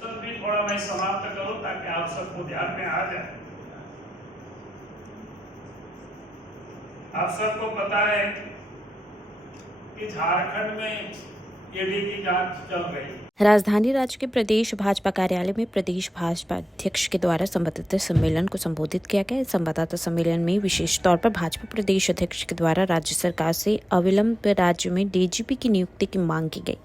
भी थोड़ा मैं समाप्त करूं ताकि आप सबको ध्यान में आ जाए। आप सबको पता है कि झारखंड में ईडी की जांच चल रही है। राजधानी राज्य के प्रदेश भाजपा कार्यालय में प्रदेश भाजपा अध्यक्ष के द्वारा संवाददाता सम्मेलन को संबोधित किया गया। इस संवाददाता सम्मेलन में विशेष तौर पर भाजपा प्रदेश अध्यक्ष के द्वारा राज्य सरकार से अविलंब राज्य में डीजीपी की नियुक्ति की मांग की गई।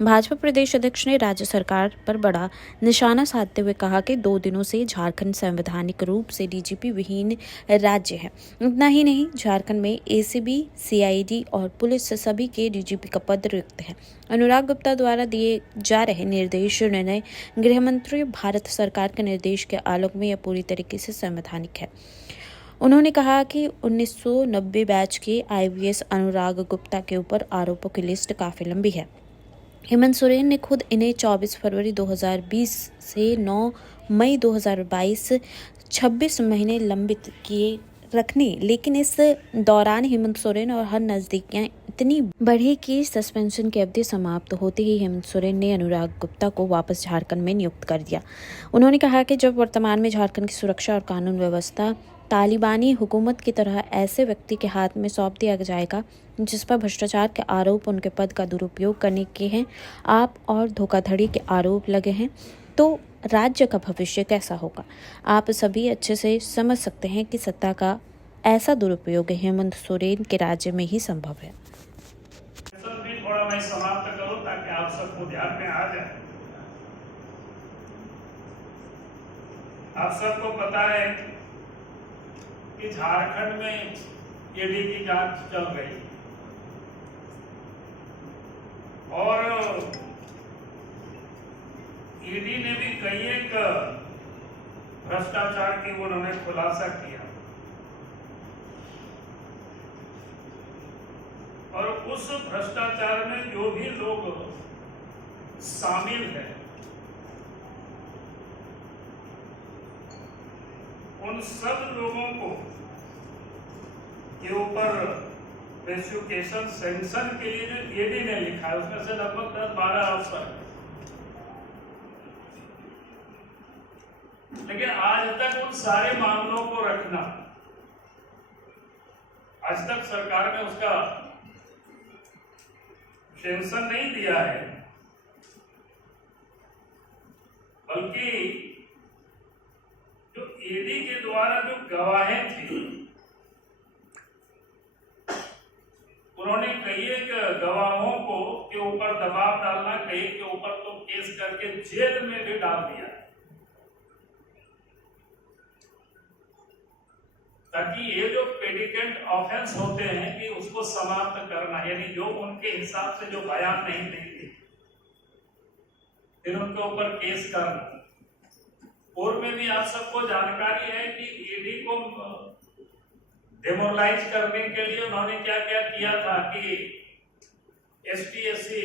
भाजपा प्रदेश अध्यक्ष ने राज्य सरकार पर बड़ा निशाना साधते हुए कहा कि 2 दिनों से झारखंड संवैधानिक रूप से डीजीपी विहीन राज्य है। इतना ही नहीं, झारखंड में एसीबी, सीआईडी और पुलिस सभी के डीजीपी का पद रिक्त है। अनुराग गुप्ता द्वारा दिए जा रहे निर्देश निर्णय गृह मंत्री भारत सरकार के निर्देश के आलोक में यह पूरी तरीके से संवैधानिक है। उन्होंने कहा कि 1990 बैच के आईवीएस अनुराग गुप्ता के ऊपर आरोपों की लिस्ट काफी लंबी है। हेमंत सोरेन ने खुद इन्हें 24 फरवरी 2020 से 9 मई 2022 26 महीने लंबित किए रखने, लेकिन इस दौरान हेमंत सोरेन और हर नजदीकियां इतनी बढ़ी कि सस्पेंशन की अवधि समाप्त होते ही हेमंत सोरेन ने अनुराग गुप्ता को वापस झारखंड में नियुक्त कर दिया। उन्होंने कहा कि जब वर्तमान में झारखंड की सुरक्षा और कानून व्यवस्था तालिबानी हुकूमत की तरह ऐसे व्यक्ति के हाथ में सौंप दिया जाएगा जिस पर भ्रष्टाचार के आरोप, उनके पद का दुरुपयोग करने के हैं आप और धोखाधड़ी के आरोप लगे हैं, तो राज्य का भविष्य कैसा होगा। आप सभी अच्छे से समझ सकते हैं कि सत्ता का ऐसा दुरुपयोग हेमंत सोरेन के राज्य में ही संभव है। भी थोड़ा मैं समाप्त करूं ताकि आप सबको ध्यान में आ जाए। आप सबको पता है कि झारखंड में ईडी की जांच चल रही है और ईडी ने भी कई एक भ्रष्टाचार की उन्होंने खुलासा किया और उस भ्रष्टाचार में जो भी लोग शामिल हैं उन सब लोगों को के ऊपर प्रोसिक्यूशन सैंक्शन के लिए जो ईडी ने लिखा है उसमें से लगभग 10-12 अफसर है। लेकिन आज तक उन सारे मामलों को रखना, आज तक सरकार ने उसका सैंक्शन नहीं दिया है, बल्कि जो ईडी के द्वारा जो गवाहें थी उन्होंने कई एक गवाहों को के ऊपर दबाव डालना, कई के ऊपर तो केस करके जेल में भी डाल दिया ताकि ये जो पेडिकेंट ऑफेंस होते हैं कि उसको समाप्त करना, यानी जो उनके हिसाब से जो बयान नहीं देंगे फिर उनके ऊपर केस करना। पूर्व में भी आप सबको जानकारी है कि ईडी को डेमोरलाइज करने के लिए उन्होंने क्या क्या किया था कि एसटी/एससी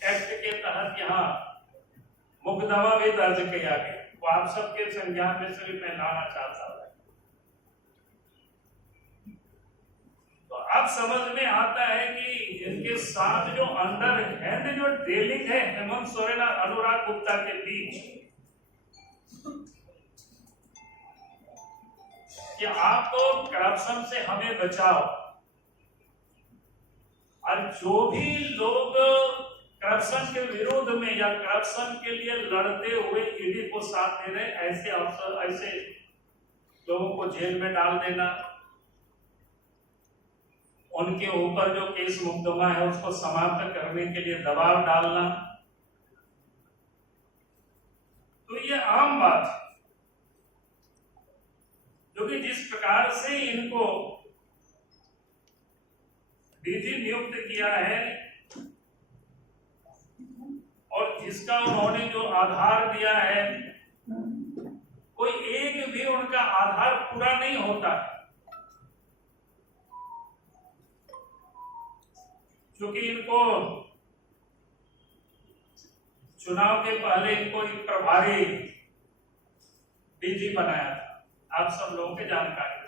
एक्ट के तहत यहाँ मुकदमा भी दर्ज किया गया। वो आप सबके संज्ञान में से भी मैं लाना चाहता हूं। तो अब समझ में आता है कि इनके साथ जो अंडर हैंड जो डीलिंग है हेमंत सोरेन और अनुराग गुप्ता के बीच कि आप तो करप्शन से हमें बचाओ और जो भी लोग करप्शन के विरोध में या करप्शन के लिए लड़ते हुए ईडी को साथ दे रहे ऐसे अफसर, ऐसे लोगों को जेल में डाल देना, उनके ऊपर जो केस मुकदमा है उसको समाप्त करने के लिए दबाव डालना, तो ये आम बात है। क्योंकि जिस प्रकार से इनको डीजी नियुक्त किया है और जिसका उन्होंने जो आधार दिया है, कोई एक भी उनका आधार पूरा नहीं होता, क्योंकि इनको चुनाव के पहले इनको एक प्रभारी डीजी बनाया था, आप सब लोगों की जानकारी।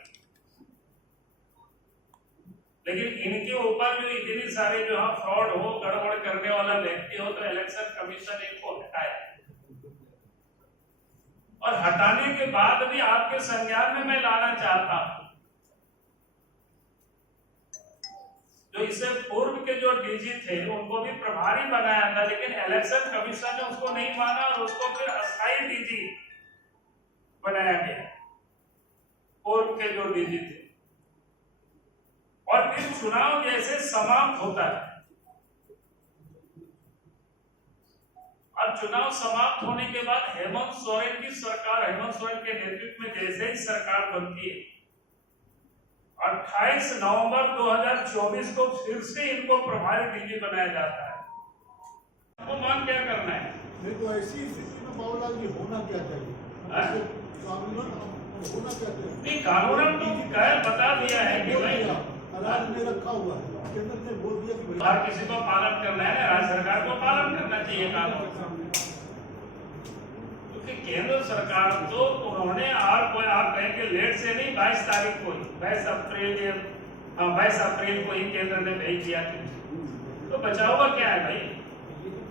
लेकिन इनके ऊपर जो इतनी सारे जो फ्रॉड हो, गड़बड़ करने वाला व्यक्ति हो, तो इलेक्शन कमीशन इनको हटाया। और हटाने के बाद भी आपके संज्ञान में मैं लाना चाहता हूं। जो इससे पूर्व के जो डीजी थे उनको भी प्रभारी बनाया था, लेकिन इलेक्शन कमीशन ने उसको नहीं माना और उसको फिर अस्थायी डीजी बनाया गया, पूर्व के जो डीजी थे। और फिर चुनाव जैसे समाप्त होता है, और चुनाव समाप्त होने के बाद हेमंत सोरेन की सरकार, हेमंत सोरेन के नेतृत्व में जैसे ही सरकार बनती है, 28 नवंबर 2024 को फिर से इनको प्रभारी डीजी बनाया जाता है। आपको मांग क्या करना है? नहीं तो ऐसी स्थिति में बाबूलाल जी होना क्या चाहिए? कानूनन होना क्या चाहिए? नहीं, कानूनन तो कह बता दिया है कि भाई राज्य में रखा हुआ है, केंद्र ने बोल दिया कि हर किसी को पालन करना है, राज्य सरकार को पालन करना चाहिए कानून, क्योंकि केंद्र सरकार तो उन्होंने, और कोई आप कहेंगे लेट से नहीं, 22 तारीख को ही, 22 अप्रैल को ही केंद्र ने भेज दिया, तो बचाव का क्या है भाई?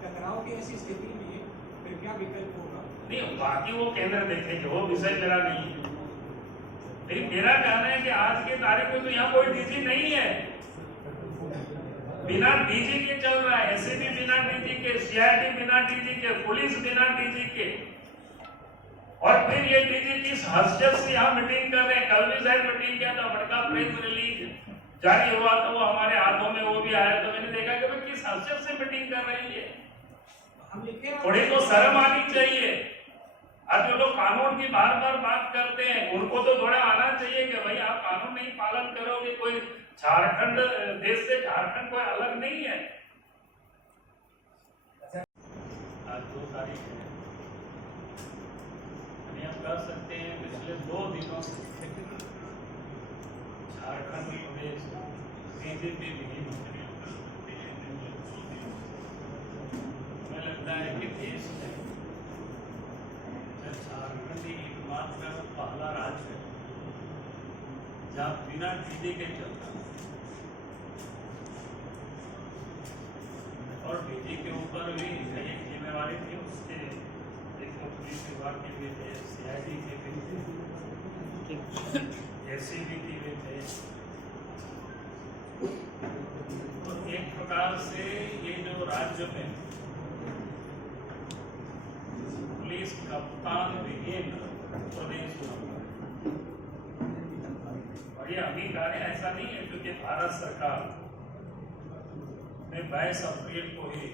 टकराव की ऐसी स्थिति में फिर क्या विकल्प होगा? नहीं, बाकी वो केंद्र देखेंगे, वो विषय मेरा नहीं है। लेकिन मेरा कहना है कि आज की तारीख में तो यहाँ कोई डीजी नहीं है, बिना डीजी के चल रहा है, एसीबी बिना डीजी के, सीआईडी बिना डीजी के, पुलिस बिना डीजी के, और फिर ये डीजी किस हैसियत से यहाँ मीटिंग कर रहे हैं। कल भी शायद मीटिंग किया था, बड़का प्रेस रिलीज जारी हुआ था, वो हमारे हाथों में वो भी आया, तो मैंने देखा कि भाई किस हैसियत से मीटिंग कर रहे हैं ये, थोड़ी तो शर्म आनी चाहिए। आज जो लोग कानून की बार बार बात करते हैं, उनको तो थोड़ा आना चाहिए कि भाई आप कानून नहीं पालन करोगे, कोई झारखंड, देश से झारखंड कोई अलग नहीं है। आज 2 तारीख है, हम कह सकते हैं पिछले 2 दिनों से झारखंड प्रदेश बीजेपी हमें लगता है कि देश में झारखंड ही एकमात्र पहला राज्य है जहाँ बिना डीजे के चलता है, और डीजे के ऊपर भी एक जिम्मेवारी थी, उसके एक तो पुलिस विभाग के भी थे, सीआईडी के भी थे, एसीबी के भी थे। तो एक प्रकार से ये जो राज्य में पुलिस कप्तान विहीन प्रदेश हुआ, और ये अंगीकार है, ऐसा नहीं है, क्योंकि भारत सरकार ने 22 अप्रैल को ही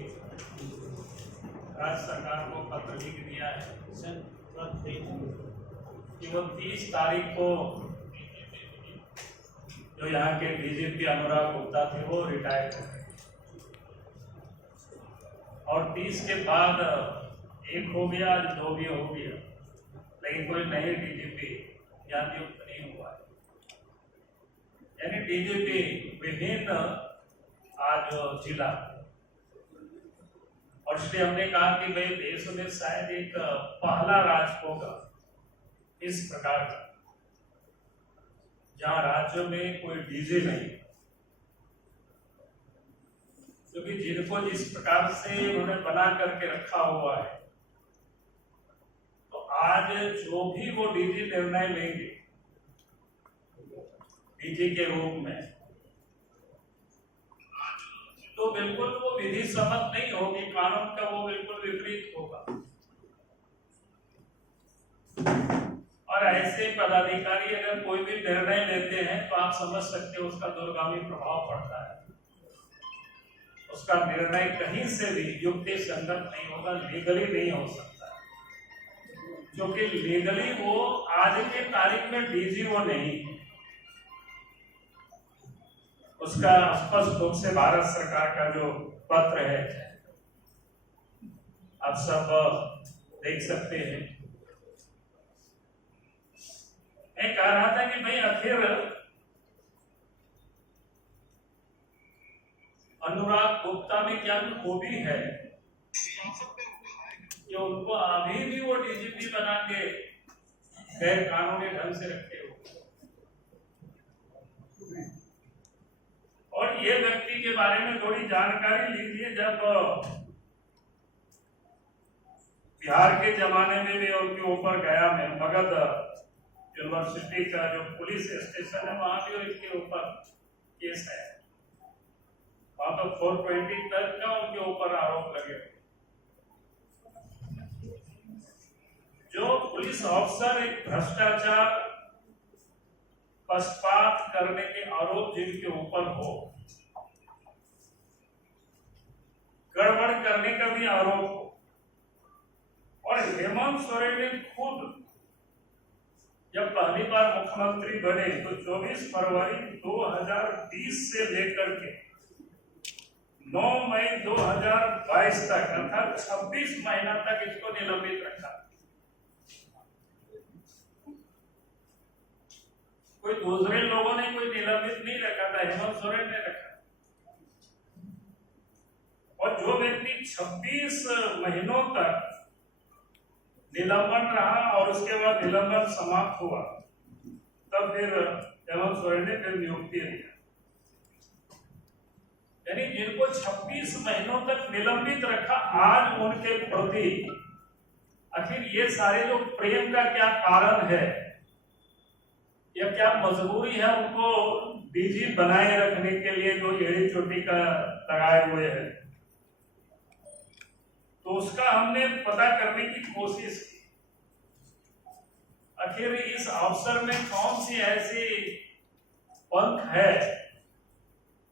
राज्य सरकार को पत्र लिख दिया है कि वो 30 तारीख को जो यहाँ के डीजीपी अनुराग गुप्ता थे वो रिटायर हो गए, और 30 के बाद 1 हो गया, 2 भी हो गया, लेकिन कोई नए डीजीपी यहाँ नियुक्त नहीं हुआ है। यानी डीजीपी विभिन्न आज जिला, और इसलिए हमने कहा कि भाई देश में शायद एक पहला राज्य होगा इस प्रकार का, जहां राज्य में कोई डीजी नहीं, क्योंकि जिनको जिस प्रकार से उन्होंने बना करके रखा हुआ है, तो आज जो भी वो डीजी निर्णय लेंगे डीजी के रूप में, तो बिल्कुल वो विधि सम्मत नहीं होगी, कानून का वो बिल्कुल विपरीत होगा। और ऐसे पदाधिकारी अगर कोई भी निर्णय लेते हैं तो आप समझ सकते हो उसका दूरगामी प्रभाव पड़ता है, उसका निर्णय कहीं से भी युक्ति संगत नहीं होगा, लीगली नहीं हो सकता, क्योंकि लीगली वो आज के तारीख में डीजी वो नहीं है। उसका स्पष्ट रूप से भारत सरकार का जो पत्र है आप सब देख सकते हैं। मैं कह रहा था कि भाई आखिर अनुराग गुप्ता में क्या खूबी है कि उनको अभी भी वो डीजीपी बना के गैर कानूनी ढंग से रखे हो, और ये व्यक्ति के बारे में थोड़ी जानकारी लीजिए। जब बिहार के जमाने में भी उनके ऊपर गया में मगध यूनिवर्सिटी का जो पुलिस स्टेशन है वहां भी उनके ऊपर केस है। वहां तो 420 तक का उनके ऊपर आरोप लगे। जो पुलिस अफसर एक भ्रष्टाचार पक्षपात करने के आरोप जिनके ऊपर हो, गड़बड़ करने का भी आरोप हो, और हेमंत सोरेन ने खुद जब पहली बार मुख्यमंत्री बने तो 24 फरवरी 2020 से लेकर के 9 मई 2022 तक अर्थात 26 महीना तक इसको निलंबित रखा। कोई दूसरे लोगों ने कोई निलंबित नहीं रखा था, हेमंत सोरेन ने रखा। और जो व्यक्ति 26 महीनों तक निलंबन रहा और उसके बाद निलंबन समाप्त हुआ, तब फिर हेमंत सोरेन ने फिर नियुक्ति दिया। यानी जिनको 26 महीनों तक निलंबित रखा, आज उनके प्रति आखिर ये सारे जो प्रेम का क्या कारण है या क्या मजबूरी है उनको डीजी बनाए रखने के लिए जो एड़ी चोटी का लगाए हुए हैं, तो उसका हमने पता करने की कोशिश की। आखिर इस अवसर में कौन सी ऐसी पंख है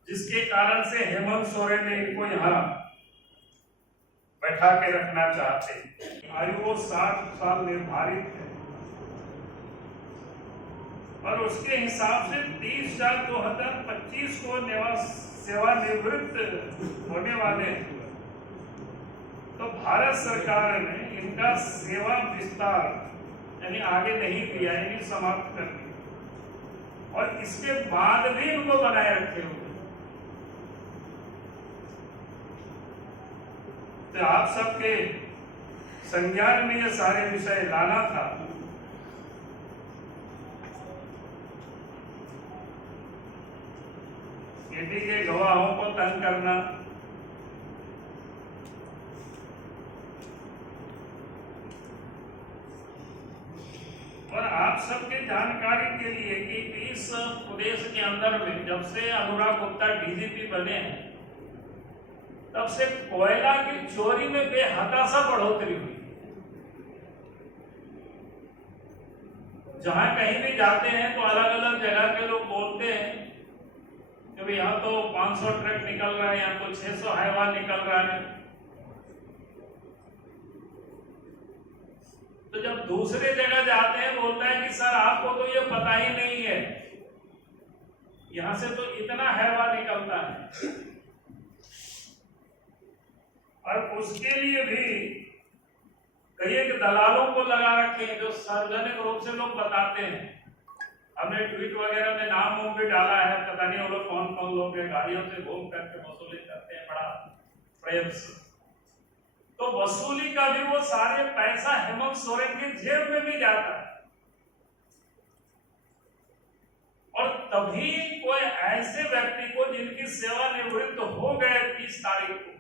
जिसके कारण से हेमंत सोरेन ने इनको यहां बैठा के रखना चाहते हैं। आयु वो 60 साल निर्धारित है और उसके हिसाब से 30/4/2025 को सेवानिवृत्त होने वाले हैं। तो भारत सरकार ने इनका सेवा विस्तार यानी आगे नहीं दिया, यानी समाप्त कर दिया और इसके बाद भी इनको बनाए रखे हुए। तो आप सबके संज्ञान में ये सारे विषय लाना था। ईडी के गवाहों को तंग करना, और आप सबके जानकारी के लिए कि इस प्रदेश के अंदर में जब से अनुराग गुप्ता डीजीपी बने हैं, तब से कोयला की चोरी में बेहताशा बढ़ोतरी हुई। जहां कहीं भी जाते हैं तो अलग अलग जगह के लोग बोलते हैं कि यहाँ तो 500 ट्रक निकल रहा है, यहाँ तो 600 हाईवा निकल रहा है। तो जब दूसरे जगह जाते हैं बोलता है कि सर आपको तो ये पता ही नहीं है, यहां से तो इतना हैवा निकलता है। और उसके लिए भी कई एक दलालों को लगा रखे हैं जो सार्वजनिक रूप से लोग बताते हैं। हमने ट्वीट वगैरह में नाम भी डाला है, पता नहीं वो लोग कौन कौन लोग गाड़ियों से घूम करके वसूली करते हैं बड़ा प्रेम से। तो वसूली का भी वो सारे पैसा हेमंत सोरेन की जेब में भी जाता है। और तभी कोई ऐसे व्यक्ति को जिनकी सेवानिवृत्त हो गए 30 तारीख को,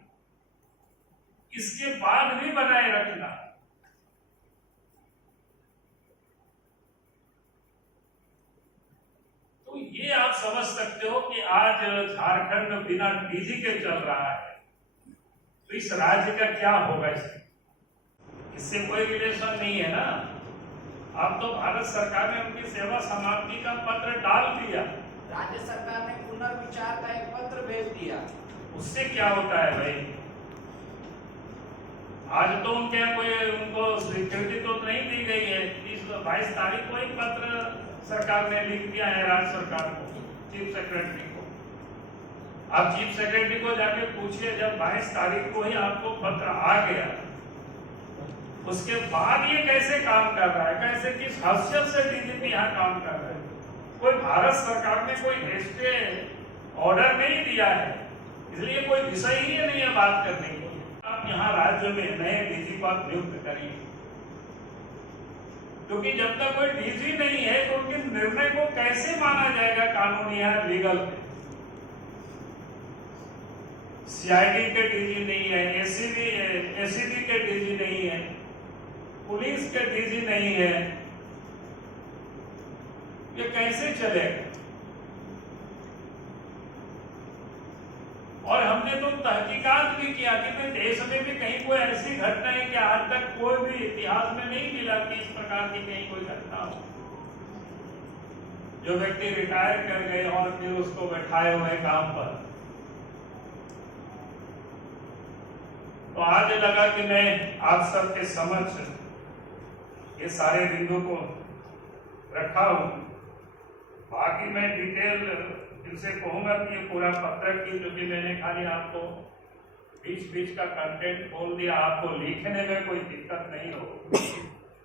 इसके बाद भी बनाए रखना, तो ये आप समझ सकते हो कि आज झारखंड बिना डीजी के चल रहा है, तो इस राज्य का क्या होगा। इससे कोई रिलेशन नहीं है ना। अब तो भारत सरकार ने उनकी सेवा समाप्ति का पत्र डाल दिया, राज्य सरकार ने पुनर्विचार का एक पत्र भेज दिया। उससे क्या होता है भाई? आज तो उनको स्वीकृति तो नहीं दी गई है। 22 तारीख को एक पत्र सरकार ने लिख दिया है राज्य सरकार को, चीफ सेक्रेटरी को। आप चीफ सेक्रेटरी को जाके पूछिए, जब 22 तारीख को ही आपको पत्र आ गया, उसके बाद ये कैसे काम कर रहा है, कैसे किस हैसियत से डीजीपी यहाँ काम कर रहा है? कोई भारत सरकार ने कोई स्टे ऑर्डर नहीं दिया है, इसलिए कोई विषय ही नहीं है बात करने की। आप यहाँ राज्य में नए डीजी को आप नियुक्त करिए, क्योंकि जब तक कोई डीजी नहीं है तो उनके निर्णय को कैसे माना जाएगा कानूनी या लीगल पे? सीआईडी के डीजी नहीं है, एसीबी के डीजी नहीं है, पुलिस के डीजी नहीं है, ये कैसे चलेगा? और हमने तो तहकीकात भी किया कि भाई देश में भी कहीं कोई ऐसी घटना है कि आज तक कोई भी इतिहास में नहीं मिला कि इस प्रकार की कहीं कोई घटना हो, जो व्यक्ति रिटायर कर गए और फिर उसको बैठाए हुए काम पर। तो आज लगा कि मैं आप सबके समक्ष ये सारे बिंदु को रखा हूं। बाकी मैं डिटेल इनसे कहूंगा कि ये पूरा पत्र की, जो कि मैंने खाली आपको बीच बीच का कंटेंट बोल दिया, आपको लिखने में कोई दिक्कत नहीं हो।